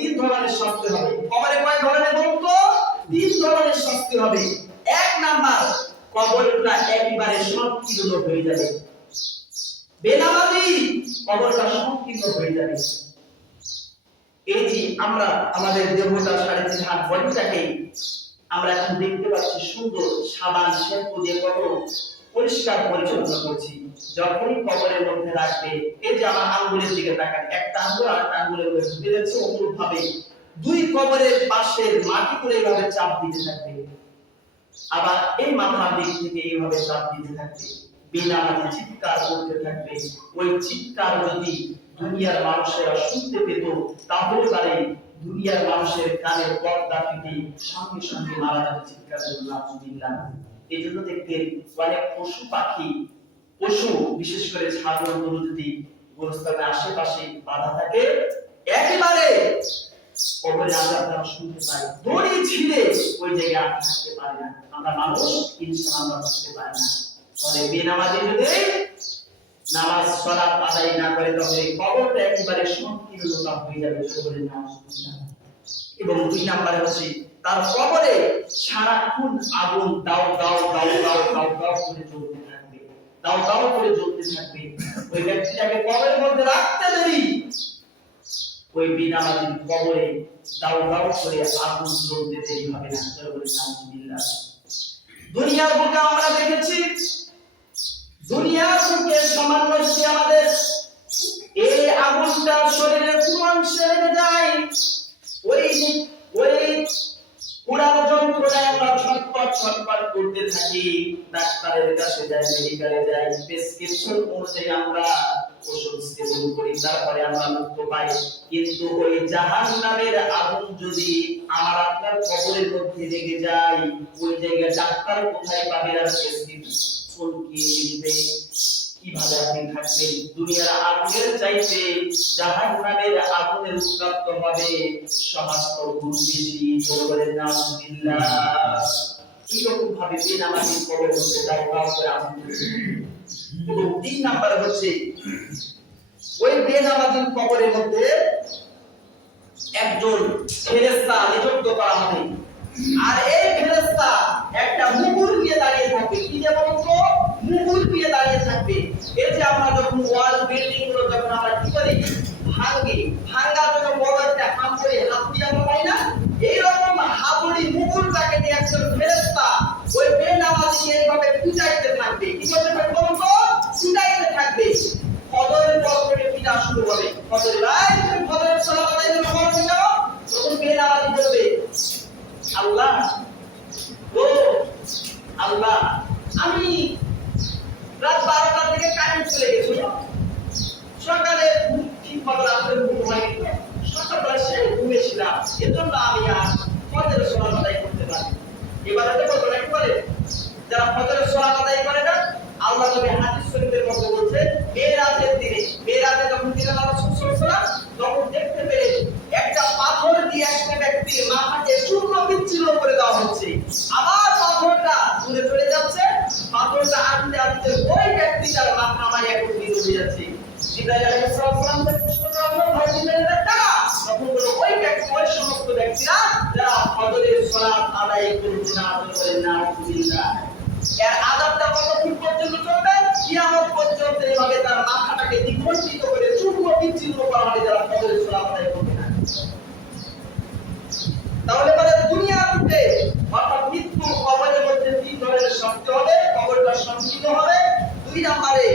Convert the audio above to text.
তিন ধরনের শাস্তি হবে। কবরে কয় ধরনের বলতো? তিন ধরনের শাস্তি হবে। এক নাম্বার, কবরটা একেবারে সংকীর্ণ হয়ে যাবে। বেনামাজি কবরটা সংকীর্ণ হয়ে যাবে। এই যে আমরা আমাদের দেহটা 3.5 হাত বডিটাকে আমরা এখন দেখতে পাচ্ছি সুন্দর সাবান শ্যাম্পু দিয়ে কত পরিষ্কার পরিচ্ছন্ন করছি। যখনই কবরের মধ্যে রাখবে, এই যে আমার আঙ্গুলের দিকে তাকান, একটা আঙ্গুল আর একটা আঙ্গুলের মধ্যে ঢুকে যাচ্ছে, অনুরূপ ভাবে দুই কবরের পাশে মাটি করে এইভাবে চাপ দিতে থাকবে, আবার এই মাথার দিক থেকে এইভাবে চাপ দিতে থাকবে, বেনামাজি চিৎকার করতে থাকবে। ওই চিৎকার যদি দুনিয়ার মানুষেরা শুনতে পেত, তাহলে পারে দুনিয়ার মানুষের কানের পর্দা ফেটে সঙ্গে সঙ্গে মারা যাবে চিৎকার করলাম। এই জন্য দেখবেন অনেক পশু পাখি, পশু বিশেষ করে ছাগল গরু যদি গোরস্থানের আশেপাশে বাধা থাকে, একেবারে কবরে আজাবটা শুনতে পাই, দড়ি ছিঁড়ে ওই জায়গায় থাকতে পারে না। আমরা মানুষ ইনসান আমরা বুঝতে পারি না। তবে বেনামাজি যদি নামাজ সালাত আদায় না করে, তবে কবরটা একেবারে সংকীর্ণতা হয়ে যাবে কবরের নামাজ। এবং দুই নাম্বারে হচ্ছে তার কবরে সারাক্ষণ আগুন দাও দাও দাও দাও দাও দাও করে জ্বলতে থাকবে, দাও দাও করে জ্বলতে থাকবে। ওই ব্যক্তিটাকে কবরের মধ্যে রাখতে দেরি, ওই বেনামাজির কবরে দাও দাও করে আগুন জ্বলতে দেরি হবে না। আলহামদুলিল্লাহ। দুনিয়ার বুকে আমরা দেখেছি, দুনিয়ার বুকে সামান্য যদি আমাদের এই আগুনটা শরীরের কোন অংশে লেগে যায়, ওই পুরানো যন্ত্রণায় আমরা ছটফট করতে থাকি। ডাক্তারের কাছে যাই, মেডিকেলে যাই, প্রেসক্রিপশন অনুযায়ী আমরা ওষুধ সেবন করি, তারপরে আমরা মুক্তি পাই। কিন্তু ওই জাহান্নামের আগুন যদি আমার আপনার কবরের মধ্যে লেগে যায়, ওই জায়গায় ডাক্তার কোথায় পাবে আর প্রেসক্রিপশন কি লিখবে? কিভাবে আপনি থাকবেন? দুনিয়ার আগুনের চাইতে জাহান্নামের আগুনের উত্তপ্ত হবে সমস্ত গুণ বেশি। বলেন নাউযুবিল্লাহ। এইরকম ভাবে বেনামাজি কবরের মধ্যে দাও দাও করে আগুন জ্বলছে। এবং 3 নাম্বার হচ্ছে ওই বেনামাজির কবরের মধ্যে একজন ফেরেশতা নিযুক্ত করা হবে, আর এই ফেরেশতা একটা মুগুর নিয়ে দাঁড়িয়ে থাকবে। কি যে বলতো? মুগুর নিয়ে দাঁড়িয়ে থাকবে। এই যে আমরা যখন ওয়াল বিল্ডিং গুলো যখন আমরা কি করি, ভাঙি, ভাঙার জন্য বড় একটা হাতুড়ি হাত দিয়ে আমরা পাই না, এইরকম হাতুড়ি মুগুরটাকে নিয়ে একজন ফেরেশতা ওই বেনামাজিকে এইভাবে পিটাইতে থাকবে। কি করতে থাকবে বলতো? পিটাইতে থাকবে। ফজরের পর থেকে পিটা শুরু হবে। ফজরের রাত ফজরের সালাত আদায় করে পর থেকে তখন বেনামাজি বলবে, আল্লাহ ও আল্লাহ, আমি রাত 12টা থেকে কারেন্ট চলে গেছিল, সকালে ঠিক মতো রাতের ঘুম হয়নি, সকালবেলা সেই ঘুমিয়েছিলাম, এজন্য আমি আর ফজরের সালাত আদায় করতে পারি। এবারে বলবো না, কি বলে? যারা ফজরের সালাত আদায় করে না, আল্লাহ নবী হাদিস শরীফের মধ্যে বলছেন, মেরাজের দিনে, মেরাজে যখন দিনের নামাজ শেষ হলো, তখন দেখতে পেলেন একটা পাথর দিয়ে একটা ব্যক্তির মাথাকে চূর্ণ বিচ্ছিন্ন করে দেওয়া হচ্ছে। আবার পাথরটা দূরে চলে যাচ্ছে, পাথরটা আনতে আনতে ওই ব্যক্তিটার মাথা আমার একটু হয়ে যাচ্ছে। জিবরাইল আলাইহিস সালাম প্রশ্ন করলেন, ভাই জিবরাইল কারা? তখন বলল, ওই ব্যক্তি, ওই সমস্ত ব্যক্তিরা যারা ফজরের সালাত আদায় করবে না। বলেন নাউযুবিল্লাহ। এর আযাবটা কতক্ষণ পর্যন্ত চলবে? কিয়ামত পর্যন্ত এইভাবে তার মাথাটাকে দ্বিখণ্ডিত করে চূর্ণ বিচ্ছিন্ন করা হবে যারা ফজরের সালাত আদায় করবে না। তাহলে পরে দুনিয়াতে অর্থাৎ মৃত্যু কবরের মধ্যে 3 ধরনের শাস্তি হবে। কবরটা সংকীর্ণ হবে। 2 নম্বরে